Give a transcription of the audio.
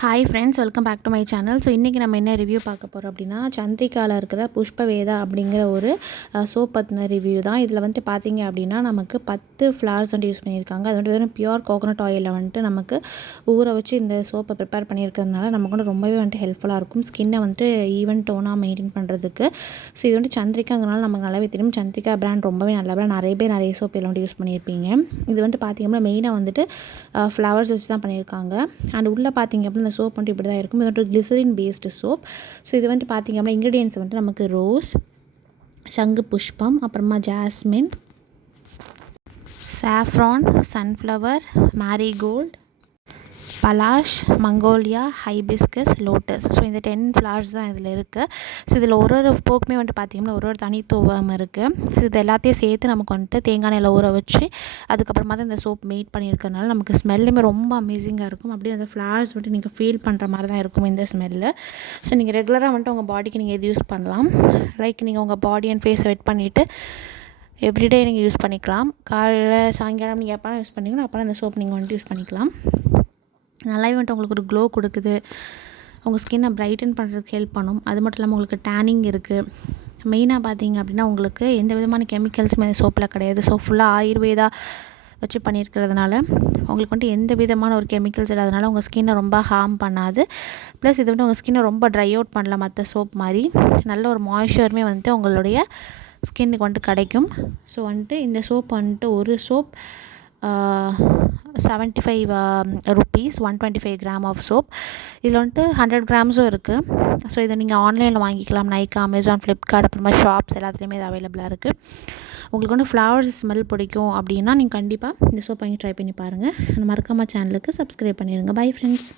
Hi friends, welcome back to my channel. So இன்றைக்கி நம்ம என்ன ரிவ்யூ பார்க்க போகிறோம் அப்படின்னா, சந்திரிகாவில் இருக்கிற புஷ்பவேதா அப்படிங்கிற ஒரு சோப் பற்றின ரிவ்யூ தான். இதில் வந்துட்டு பார்த்தீங்க அப்படின்னா நமக்கு 10 ஃப்ளார்ஸ் வந்துட்டு யூஸ் பண்ணியிருக்காங்க. அது வந்துட்டு வெறும் பியூர் கோகோனட் ஆயிலில் வந்துட்டு நமக்கு ஊற வச்சு இந்த சோப்பை ப்ரிப்பேர் பண்ணியிருக்கிறதுனால நமக்கு வந்து ரொம்பவே வந்துட்டு ஹெல்ப்ஃபுல்லாக இருக்கும் ஸ்கின்னை வந்துட்டு ஈவன் டோனாக மெயின்டைன் பண்ணுறதுக்கு. ஸோ இது வந்துட்டு சந்திரிகாங்கிறனால நமக்கு நல்லாவே தெரியும். சந்திரிகா பிராண்ட் ரொம்பவே நல்ல பிராண்ட். நிறைய பேர் நிறைய சோப் இதில் வந்துட்டு யூஸ் பண்ணியிருப்பீங்க. இது வந்துட்டு பார்த்திங்கன்னா மெயினாக வந்துட்டு ஃப்ளவர்ஸ் வச்சு தான் பண்ணியிருக்காங்க. அண்ட் உள்ளே பார்த்திங்க அப்படின்னா இந்த சோப் வந்துட்டு இப்படி தான் இருக்கும். இது வந்துட்டு கிளிசரின் பேஸ்டு சோப். ஸோ இது வந்துட்டு பார்த்திங்க அப்படின்னா இன்க்ரீடியன்ஸ் வந்துட்டு நமக்கு ரோஸ், சங்கு புஷ்பம், அப்புறமா jasmine, saffron, sunflower, marigold, palash, magnolia, hibiscus, lotus. So இந்த 10 ஃப்ளார்ஸ் தான் இதில் இருக்குது. ஸோ இதில் ஒரு போக்குமே வந்துட்டு பார்த்திங்கன்னா ஒரு தனித்துவம் இருக்குது. ஸோ இது எல்லாத்தையும் சேர்த்து நமக்கு வந்துட்டு தேங்காய் எண்ணெயில் ஊற வச்சு அதுக்கப்புறமா தான் இந்த சோப் மேட் பண்ணியிருக்கிறதுனால நமக்கு ஸ்மெல்லுமே ரொம்ப அமேசிங்காக இருக்கும். அப்படியே அந்த ஃப்ளார்ஸ் வந்துட்டு நீங்கள் ஃபீல் பண்ணுற மாதிரி தான் இருக்கும் இந்த ஸ்மெல்லு. ஸோ நீங்கள் ரெகுலராக வந்துட்டு உங்கள் பாடிக்கு நீங்கள் இது யூஸ் பண்ணலாம். லைக் நீங்கள் உங்கள் பாடி அண்ட் ஃபேஸை வெட் பண்ணிவிட்டு எவ்ரிடே நீங்கள் யூஸ் பண்ணிக்கலாம். காலையில் சாயங்காலம் நீங்கள் எப்போலாம் யூஸ் பண்ணிங்கன்னா அப்போலாம் இந்த சோப் நீங்கள் வந்துட்டு யூஸ் பண்ணிக்கலாம். நல்லாவே வந்துட்டு உங்களுக்கு ஒரு க்ளோ கொடுக்குது. உங்கள் ஸ்கின்னை ப்ரைட்டன் பண்ணுறதுக்கு ஹெல்ப் பண்ணும். அது மட்டும் இல்லாமல் உங்களுக்கு டேனிங் இருக்குது. மெயினாக பார்த்தீங்க அப்படின்னா உங்களுக்கு எந்த விதமான கெமிக்கல்ஸுமே சோப்பில் கிடையாது. ஸோ ஃபுல்லாக ஆயுர்வேதா வச்சு பண்ணியிருக்கிறதுனால உங்களுக்கு வந்துட்டு எந்த விதமான ஒரு கெமிக்கல்ஸ் இல்லாதனால உங்கள் ஸ்கின்னை ரொம்ப ஹார்ம் பண்ணாது. ப்ளஸ் இது வந்துட்டு உங்கள் ஸ்கின்னை ரொம்ப ட்ரை அவுட் பண்ணல மற்ற சோப் மாதிரி. நல்ல ஒரு மாய்ஸ்சருமே வந்துட்டு உங்களுடைய ஸ்கின்னுக்கு வந்துட்டு கிடைக்கும். ஸோ வந்துட்டு இந்த சோப் வந்துட்டு ஒரு soap 75 rupees, 125 gram of soap. இதில் வந்துட்டு 100 கிராம்ஸும் இருக்குது. ஸோ இதை நீங்கள் ஆன்லைனில் வாங்கிக்கலாம். நைக்கா, அமேசான், ஃப்ளிப்கார்ட், அப்புறமா ஷாப்ஸ் எல்லாத்துலேயுமே இது அவைலபிளாக இருக்குது. உங்களுக்கு வந்து ஃப்ளவர்ஸ் ஸ்மெல் பிடிக்கும் அப்படின்னா நீங்கள் கண்டிப்பாக இந்த சோப் வாங்கி ட்ரை பண்ணி பாருங்கள். மறக்காமல் சேனலுக்கு சப்ஸ்கிரைப் பண்ணிடுங்க. Bye friends.